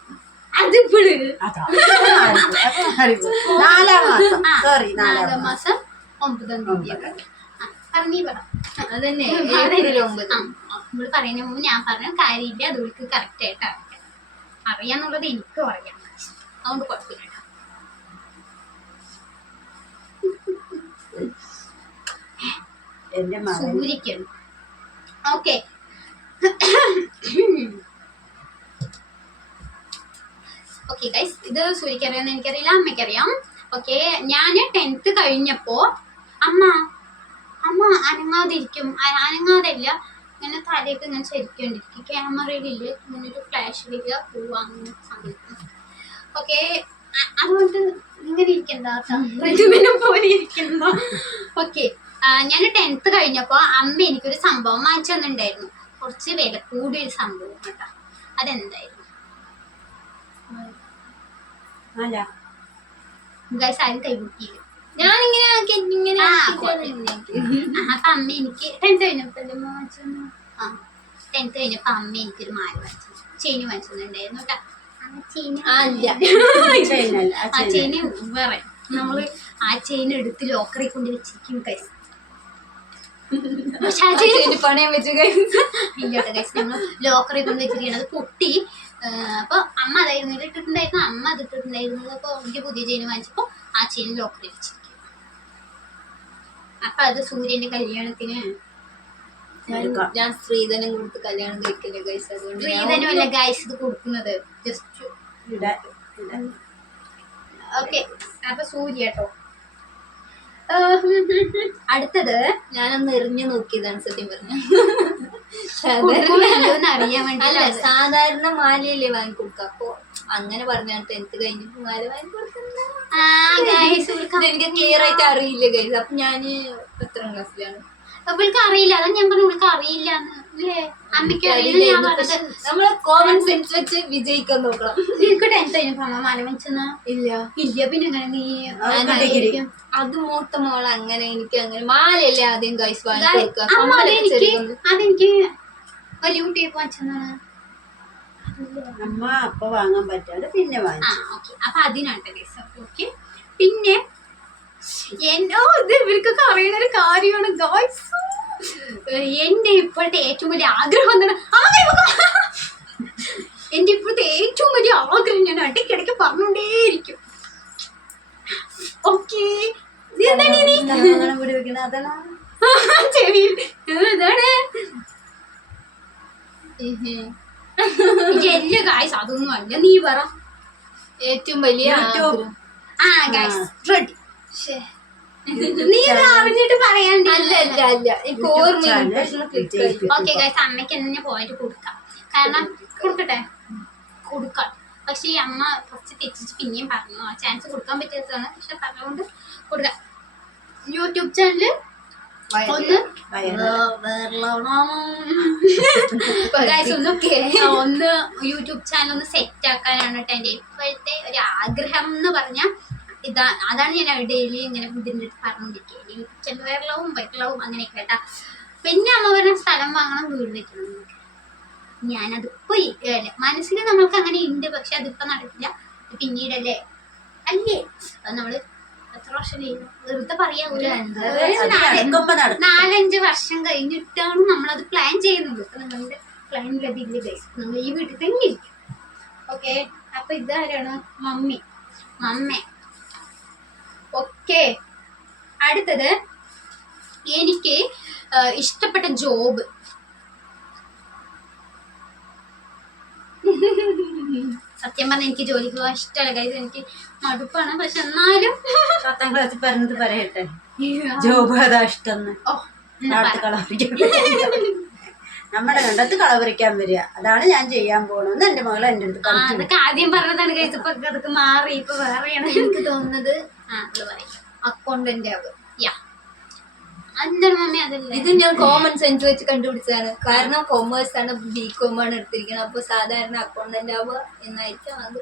നാലാം മാസം. സോറി നാലാം മാസം. ഒമ്പതാം തീയതി. പറഞ്ഞീ പറ. അതന്നെ ഏപ്രിൽ ഒമ്പത്. നമ്മൾ പറയുന്ന മുമ്പ് ഞാൻ പറഞ്ഞ കാര്യമില്ല. അത് കറക്റ്റ് ആയിട്ട് അറിയാം. അറിയാന്നുള്ളത് എനിക്കും അറിയാം അതുകൊണ്ട് കുഴപ്പമില്ല. മകൻ. സൂര്യക്കാണ് ഓക്കെ. ഓക്കെ ഗൈസ് ഇത് സൂര്യക്കറിയാന്ന് എനിക്കറിയില്ല അമ്മയ്ക്കറിയാം. ഓക്കെ ഞാൻ ടെൻത്ത് കഴിഞ്ഞപ്പോ അമ്മ അമ്മ അനങ്ങാതിരിക്കും അനങ്ങാതല്ല ഇങ്ങനെ തലയൊക്കെ ഇങ്ങനെ ശരിക്കൊണ്ടിരിക്കും ക്യാമറയിലില്ല ഇങ്ങനെ ഒരു ഫ്ലാഷിലില്ല പോവാ അങ്ങനെ ഓക്കെ അതുകൊണ്ട് ഇങ്ങനെ ഇരിക്കണ്ട. പോലെ ഇരിക്കണ്ട. ഓക്കെ ഞാൻ ടെൻത്ത് കഴിഞ്ഞപ്പോൾ അമ്മ എനിക്കൊരു സംഭവം വാങ്ങിച്ചു തന്നിട്ടുണ്ടായിരുന്നു. കുറച്ച് വില കൂടിയ ഒരു സംഭവം കേട്ടോ. അതെന്തായിരുന്നു? ഗൈസ് ആരും കൈമുട്ടിയില്ല. ഞാനിങ്ങനെ ആക്കി ഇങ്ങനെ. അപ്പൊ അമ്മ എനിക്ക് ടെൻത്ത് കഴിഞ്ഞപ്പോ ടെൻത്ത് കഴിഞ്ഞപ്പോ അമ്മ എനിക്കൊരു മാല വാങ്ങിച്ചു ചെയിന് വാങ്ങിച്ചു തന്നിട്ടുണ്ടായിരുന്നു കേട്ടോ. ആ ചെയിൻ. വേറെ. നമ്മൾ ആ ചെയിൻ എടുത്ത് ലോക്കറിൽ കൊണ്ട് വെച്ചിരിക്കും കൈസ് ലോക്കറിൽ കൊണ്ട് വെച്ചിരിക്കുന്നത് പൊട്ടി. അപ്പൊ അമ്മ അതായിരുന്നു ഇട്ടിട്ടുണ്ടായിരുന്നു. അമ്മ അത് ഇട്ടിട്ടുണ്ടായിരുന്നത് അപ്പൊ എനിക്ക് പുതിയ ചെയിൻ വാങ്ങിച്ചപ്പോ ആ ചെയിൻ ലോക്കറിൽ വെച്ചിരിക്കും അപ്പൊ അത് സൂര്യന്റെ കല്യാണത്തിന് ഞാൻ സ്ത്രീധനം കൊടുത്ത് കല്യാണം കഴിക്കില്ല ഗൈസ് അതുകൊണ്ട് സ്ത്രീധനമല്ല ഗൈസ് ഇത് കൊടുക്കുന്നത്. ജസ്റ്റ്. ഓക്കെ അപ്പൊ സൂര്യ കേട്ടോ. അടുത്തത് ഞാനൊന്ന് എറിഞ്ഞു നോക്കിയതാണ് സത്യം പറഞ്ഞു. അല്ല സാധാരണ മാലയല്ലേ വാങ്ങിക്കൊടുക്ക അപ്പൊ അങ്ങനെ പറഞ്ഞാൽ ടെൻത്ത് കഴിഞ്ഞിട്ട് മാല വാങ്ങിക്കൊടുക്കുന്ന ആ ഗൈസ് എനിക്ക് ക്ലിയർ ആയിട്ട് അറിയില്ല ഗൈസ് അപ്പൊ ഞാൻ എത്രാം ക്ലാസ്സിലാണ് അവൾക്ക് അറിയില്ല. അതാ ഞാൻ പറഞ്ഞു അവൾക്ക് അറിയില്ല അല്ലേ അമ്മയ്ക്ക് അറിയില്ല. ഞാൻ പറഞ്ഞത്. നമ്മളെ കോമൺ സെൻസ് വെച്ച് വിജയിക്കാൻ നോക്കണം. നിനക്ക് ടെൻത്ത് കഴിഞ്ഞപ്പോ ഇല്ല. ഇല്ല. പിന്നെ എങ്ങനെ? നീ അത് മൂത്ത മോൾ അങ്ങനെ എനിക്ക് അങ്ങനെ. മാലയല്ലേ ആദ്യം ഗൈസ് വാങ്ങിക്കൊടുക്കുക അതെനിക്ക് വലിയ കുട്ടിയെ വാങ്ങിച്ചെന്നാണ് അമ്മ അപ്പൊ വാങ്ങാൻ പറ്റാതെ പിന്നെ വാങ്ങിച്ചു. ഓക്കെ അപ്പൊ അതിനാട്ടെ ഗൈസ് ഓക്കെ പിന്നെ എന്നോ ഇത്? ഇവർക്കൊക്കെ അറിയുന്ന ഒരു കാര്യമാണ് ഗോയ്സ് എന്റെ ഇപ്പോഴത്തെ ഏറ്റവും വലിയ ആഗ്രഹം എന്താണ്. എന്റെ ഇപ്പോഴത്തെ ഏറ്റവും വലിയ ആഗ്രഹം ഞാൻ ഇടയ്ക്കിടയ്ക്ക് പറഞ്ഞുകൊണ്ടേയിരിക്കും. ഓക്കെ ചെവിയിൽ ഇതാണ് ഇല്ല ഗായ്സ് അതൊന്നും അല്ല. നീ പറ. ഏറ്റവും വലിയ. ആ ഗായ്സ് റെഡി ശ്ശേ. നീ ഇത് അറിഞ്ഞിട്ട് പറയാണ്ട് അല്ല അല്ല അല്ല. എനിക്ക് ഓർമ്മയില്ല പെട്ടെന്ന് click ആയി. ഓക്കെ ഗൈസ് അമ്മയ്ക്ക് തന്നെ പോയിട്ട് കൊടുക്കാം. കാരണം കൊടുക്കട്ടെ? കൊടുക്കാം. പക്ഷെ ഈ അമ്മ കുറച്ച് തെറ്റിച്ച് പിന്നെയും പറഞ്ഞു. ആ ചാൻസ് കൊടുക്കാൻ പറ്റാത്തതാണ്. പക്ഷെ പറഞ്ഞുകൊണ്ട് കൊടുക്കാം. യൂട്യൂബ് ചാനൽ ഒന്ന് ഒന്ന് യൂട്യൂബ് ചാനൽ ഒന്ന് സെറ്റ് ആക്കാനാണ് കേട്ടോ എന്റെ ഇപ്പോഴത്തെ ഒരു ആഗ്രഹം എന്ന് പറഞ്ഞാൽ ഇതാ അതാണ് ഞാൻ ഡെയിലി ഇങ്ങനെ ഇതിന്റെ അടുത്ത് പറഞ്ഞുകൊണ്ടിരിക്കുക യൂട്യൂബ് ചാനൽ വയറിളവും വയറിളവും അങ്ങനെയൊക്കെ കേട്ടാ. പിന്നെ അമ്മ പറഞ്ഞ സ്ഥലം വാങ്ങണം വീട് വെക്കണം. ഞാനത് പോയി മനസ്സിൽ നമ്മൾക്ക് അങ്ങനെ ഉണ്ട് പക്ഷെ അതിപ്പോ നടക്കില്ല. പിന്നീടല്ലേ? അല്ലേ? നമ്മൾ എത്ര വർഷം വെറുതെ പറയാ ഒരു നാലഞ്ച് വർഷം കഴിഞ്ഞിട്ടാണ് നമ്മളത് പ്ലാൻ ചെയ്യുന്നത്. നമ്മളുടെ പ്ലാൻ ഗൈസ് നമ്മൾ ഈ വീട്ടിൽ തന്നെ ഇരിക്കും. ഓക്കെ അപ്പൊ ഇതാരാണ്? മമ്മി. മമ്മ. ഓക്കെ അടുത്തത് എനിക്ക് ഇഷ്ടപ്പെട്ട ജോബ്. സത്യം പറഞ്ഞാൽ എനിക്ക് ജോലിക്ക് പോകാൻ ഇഷ്ടമല്ല കാര്യം എനിക്ക് മടുപ്പാണ്. പക്ഷെ എന്നാലും പത്താം ക്ലാസ്സിൽ പറഞ്ഞത് പറയട്ടെ. ജോബ് അതാ ഇഷ്ടം ഓ എന്നാ അടുത്ത് പറ. കളവറിക്കാൻ നമ്മുടെ കണ്ടത്ത് കളവറിക്കാൻ വരിക. അതാണ് ഞാൻ ചെയ്യാൻ പോണെന്ന് എന്റെ മകൾ എന്റെ അടുത്ത് അതൊക്കെ ആദ്യം പറഞ്ഞതാണ് ഇപ്പൊ അതൊക്കെ മാറി ഇപ്പൊ വേറെയാണ് എനിക്ക് തോന്നുന്നത് അക്കൗണ്ടന്റ് ആകും. യാ എന്താണ് മമ്മി? അതല്ലേ. ഇത് ഞാൻ കോമൺ സെൻസ് വെച്ച് കണ്ടുപിടിച്ചതാണ്. കാരണം കോമേഴ്സ് ആണ് ബി കോം ആണ് എടുത്തിരിക്കുന്നത് അപ്പൊ സാധാരണ അക്കൗണ്ടന്റ് ആവുക എന്നായിരിക്കും അത്.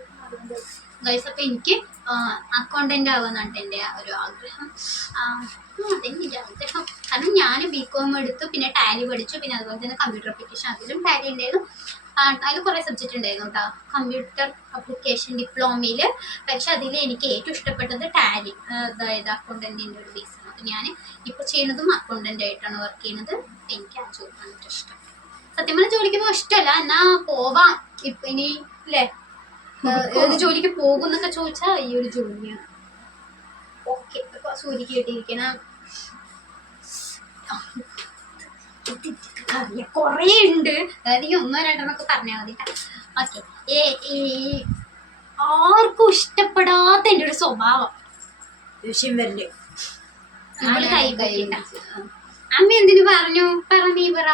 ഗൈസ് അപ്പൊ എനിക്ക് അക്കൗണ്ടന്റ് ആവുക എന്നാണ് എന്റെ ഒരു ആഗ്രഹം. അതെനിക്ക് ആഗ്രഹം കാരണം ഞാൻ ബി കോം എടുത്തു. പിന്നെ ടാലി പഠിച്ചു. പിന്നെ അതുപോലെ തന്നെ കമ്പ്യൂട്ടർ അപ്ലിക്കേഷൻ അതിലും ടാലി ഉണ്ടായിരുന്നു. അതിൽ കുറേ സബ്ജക്റ്റ് ഉണ്ടായിരുന്നു കേട്ടോ കമ്പ്യൂട്ടർ അപ്ലിക്കേഷൻ ഡിപ്ലോമയിൽ പക്ഷെ അതിൽ എനിക്ക് ഏറ്റവും ഇഷ്ടപ്പെട്ടത് ടാലി അതായത് അക്കൗണ്ടന്റിന്റെ ഒരു ബേസ് ആണ്. അപ്പം ഞാൻ ഇപ്പോൾ ചെയ്യുന്നതും അക്കൗണ്ടന്റ് ആയിട്ടാണ് വർക്ക് ചെയ്യുന്നത്. എനിക്ക് ആ ജോലി ഭയങ്കര ഇഷ്ടം. സത്യം പറഞ്ഞാൽ ജോലിക്ക് പോകാൻ ഇഷ്ടമല്ല. എന്നാ പോവാം. ഇപ്പം ഇനി അല്ലേ ഏത് ജോലിക്ക് പോകുന്നൊക്കെ ചോദിച്ചാൽ ഈ ഒരു ജോലിയാണ്. ഓക്കെ അപ്പൊ സൂര്യക്ക് കിട്ടിയിരിക്കണം കൊറേ ഉണ്ട്. നീ ഒന്നോ രണ്ടെണ്ണൊക്കെ പറഞ്ഞാൽ മതി ഓക്കെ ആർക്കും ഇഷ്ടപ്പെടാത്ത എന്റെ ഒരു സ്വഭാവം. ദേഷ്യം വരൽ. നമ്മൾ കൈ കൈ പൊക്കിയിട്ടാ. പിടിച്ച്, ആ. അമ്മ എന്തിനു പറഞ്ഞു? പറ നീ പറ.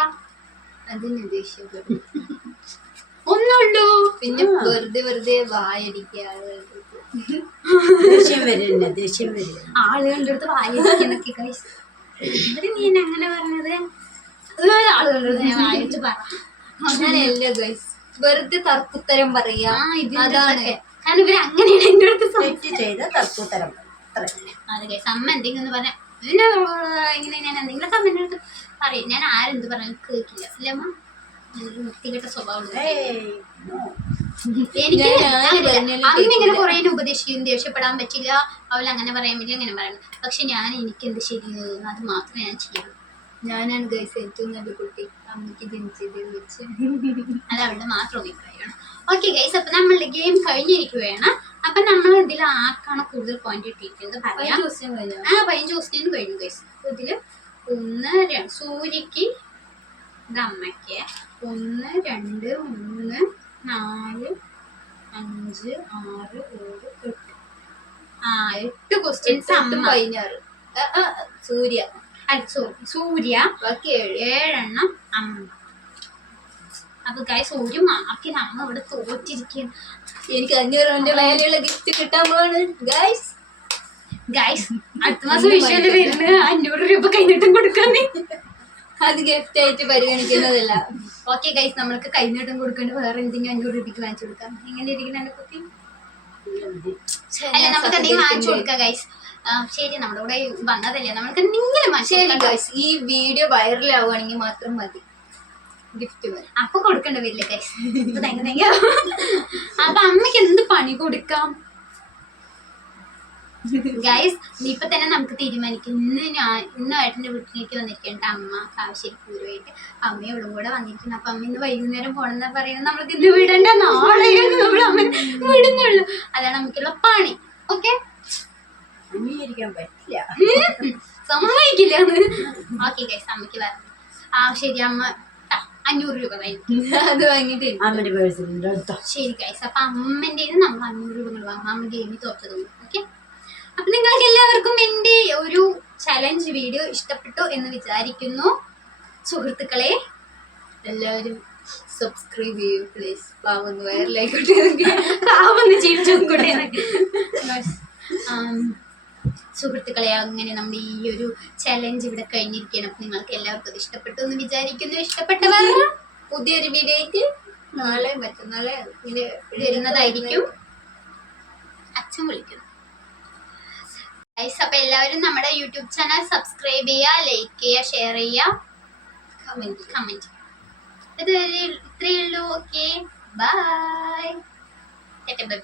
അതിന് ദേഷ്യപ്പെട്ടു ഒന്നുള്ളൂ. പിന്നെ. വെറുതെ വെറുതെ വായടിക്കുക ദേഷ്യം ദേഷ്യം ആളുകളുടെ അടുത്ത് വായിക്കുന്നൊക്കെ നീ അങ്ങനെ പറഞ്ഞത്? ഒരു ആളുകളുടെ അടുത്ത് ഞാൻ വായിച്ച് പറ. അങ്ങനെയല്ല ഗൈസ് വെറുതെ തർക്കുത്തരം പറയാ. അതാണ്. കാരണം അങ്ങനെയാണ് എന്റെ അടുത്ത് ചെയ്ത തർക്കുത്തരം. അത്ര. അത് ഗൈസ് അമ്മ എന്തെങ്കിലും ഒന്ന് പറഞ്ഞ പിന്നെ ഇങ്ങനെ ഞാൻ എന്തെങ്കിലും അടുത്ത് പറയും. ഞാൻ ആരെന്ത് പറഞ്ഞാലും കേൾക്കില്ല. അല്ലേ അമ്മ? വൃത്തികെട്ട സ്വഭാവം. എനിക്ക് കേൾക്കില്ല. കുറെ ഉപദേശിക്കും ദേഷ്യപ്പെടാൻ പറ്റില്ല. അവൾ അങ്ങനെ പറയാൻ പറ്റില്ല അങ്ങനെ പറയണം. പക്ഷെ ഞാൻ എനിക്ക് എന്ത് ശരിയാണ് അത് മാത്രമേ ഞാൻ ചെയ്യുള്ളൂ ഞാനാണ് ഗൈസ് ഏറ്റവും നല്ല കുട്ടി. അമ്മയ്ക്ക് ജനിച്ചത് വെച്ച്. അത് അവളുടെ മാത്രം അഭിപ്രായമാണ്. ഓക്കെ ഗൈസ് അപ്പൊ നമ്മളുടെ ഗെയിം കഴിഞ്ഞിരിക്കുകയാണ്. അപ്പൊ നമ്മൾ ഇതിൽ ആർക്കാണ് കൂടുതൽ പോയിന്റ് കിട്ടിയിരിക്കുന്നത് പറയാം. ആ പതിനഞ്ച് ദിവസത്തിന് കഴിഞ്ഞു ഗൈസ് ഇതിൽ ഒന്ന് സൂര്യക്ക് ഇത് അമ്മയ്ക്ക്. ഒന്ന് രണ്ട് മൂന്ന് നാല് അഞ്ച് ആറ് ഏഴ് എട്ട്. ആ എട്ട് ക്വസ്റ്റ്യൻസ് പതിനാറ് സൂര്യ. സോറി സൂര്യ. ബാക്കി ഏഴ്. ഏഴെണ്ണം അമ്മ. അപ്പൊ ഗൈസ് ഒരു മാർക്കിന് അമ്മ ഇവിടെ തോറ്റിരിക്കുകയാണ്. എനിക്ക് അഞ്ഞൂറ് മേലെയുള്ള ഗിഫ്റ്റ് കിട്ടാൻ പോവാണ്. ഗൈസ് ഗൈസ് അടുത്ത മാസം വിഷുവിന് വരുന്നത് അഞ്ഞൂറ് രൂപ കഴിഞ്ഞിട്ടും കൊടുക്കാൻ അത് ഗിഫ്റ്റ് ആയിട്ട് പരിഗണിക്കുന്നതല്ല. ഓക്കെ ഗൈസ് നമ്മൾക്ക് കൈനീട്ടം കൊടുക്കേണ്ട വേറെ എന്തെങ്കിലും അഞ്ഞൂറ് രൂപയ്ക്ക് വാങ്ങിച്ചു കൊടുക്കാം. എങ്ങനെ ഇരിക്കുന്ന കുട്ടി? അല്ല നമുക്ക് എന്തെങ്കിലും വാങ്ങിച്ചു കൊടുക്കാം ഗൈസ് ശരി നമ്മുടെ കൂടെ വന്നതല്ലേ? നമ്മൾക്ക് എന്തെങ്കിലും വാങ്ങിച്ചു ശരി ഗൈസ് ഈ വീഡിയോ വൈറലാവുകയാണെങ്കിൽ മാത്രം മതി. ഗിഫ്റ്റ് അപ്പൊ കൊടുക്കേണ്ട വരില്ല ഗൈസ് താങ്ക് താങ്ക് അപ്പൊ അമ്മയ്ക്ക് എന്ത് പണി കൊടുക്കാം? ഗൈസ് ഇപ്പൊ തന്നെ നമുക്ക് തീരുമാനിക്കും. ഇന്ന് ഞാൻ ഇന്ന് ഏട്ടന്റെ വീട്ടിലേക്ക് വന്നിരിക്കേണ്ട അമ്മ. കാവശ്ശേരി പൂരമായിട്ട് അമ്മയോടും കൂടെ വന്നിരിക്കണം അപ്പൊ അമ്മ ഇന്ന് വൈകുന്നേരം പോണെന്നാ പറയുന്നത് നമ്മൾക്ക് ഇന്ന് വിടണ്ട. നാളെ നമ്മൾ അമ്മ വിടുന്നുള്ളൂ. അതാണ് നമുക്കുള്ള പണി. ഓക്കെ പറ്റില്ല. സമ്മതിക്കില്ല. ഓക്കെ ഗൈസ് അമ്മയ്ക്ക് വരണം ആ ശരി അമ്മ. അഞ്ഞൂറ് രൂപ അത് വാങ്ങിട്ട് ശരി ഗൈസ് അപ്പൊ അമ്മന്റെ നമ്മൾ അഞ്ഞൂറ് രൂപ വാങ്ങാം. അമ്മ ഗെയിമിൽ തോറ്റത് ഓക്കെ അപ്പൊ നിങ്ങൾക്ക് എല്ലാവർക്കും എന്റെ ഒരു ചലഞ്ച് വീഡിയോ ഇഷ്ടപ്പെട്ടു എന്ന് വിചാരിക്കുന്നു. സുഹൃത്തുക്കളെ എല്ലാവരും സബ്സ്ക്രൈബ് ചെയ്യൂ പ്ലീസ് പാവൊന്ന് വയറിലായിക്കോട്ടെ പാവൊന്ന് ജീവിച്ചു നോക്കട്ടെ എന്നൊക്കെ. Guys, ആം, സുഹൃത്തുക്കളെ അങ്ങനെ നമ്മുടെ ഈ ഒരു ചലഞ്ച് ഇവിടെ കഴിഞ്ഞിരിക്കുകയാണ്. അപ്പൊ നിങ്ങൾക്ക് എല്ലാവർക്കും അത് ഇഷ്ടപ്പെട്ടു എന്ന് വിചാരിക്കുന്നു. ഇഷ്ടപ്പെട്ടവർ പുതിയൊരു വീഡിയോ ആയിട്ട് നാളെ മറ്റന്നാളെ ഇങ്ങനെ വരുന്നതായിരിക്കും. അച്ഛൻ വിളിക്കുന്നു. ഗൈസ് അപ്പൊ എല്ലാവരും നമ്മുടെ യൂട്യൂബ് ചാനൽ സബ്സ്ക്രൈബ് ചെയ്യുക ലൈക്ക് ചെയ്യുക ഷെയർ ചെയ്യുക. കമന്റ് കമന്റ് ഇത് ഇത്രയേ ഉള്ളൂ. Okay bye bye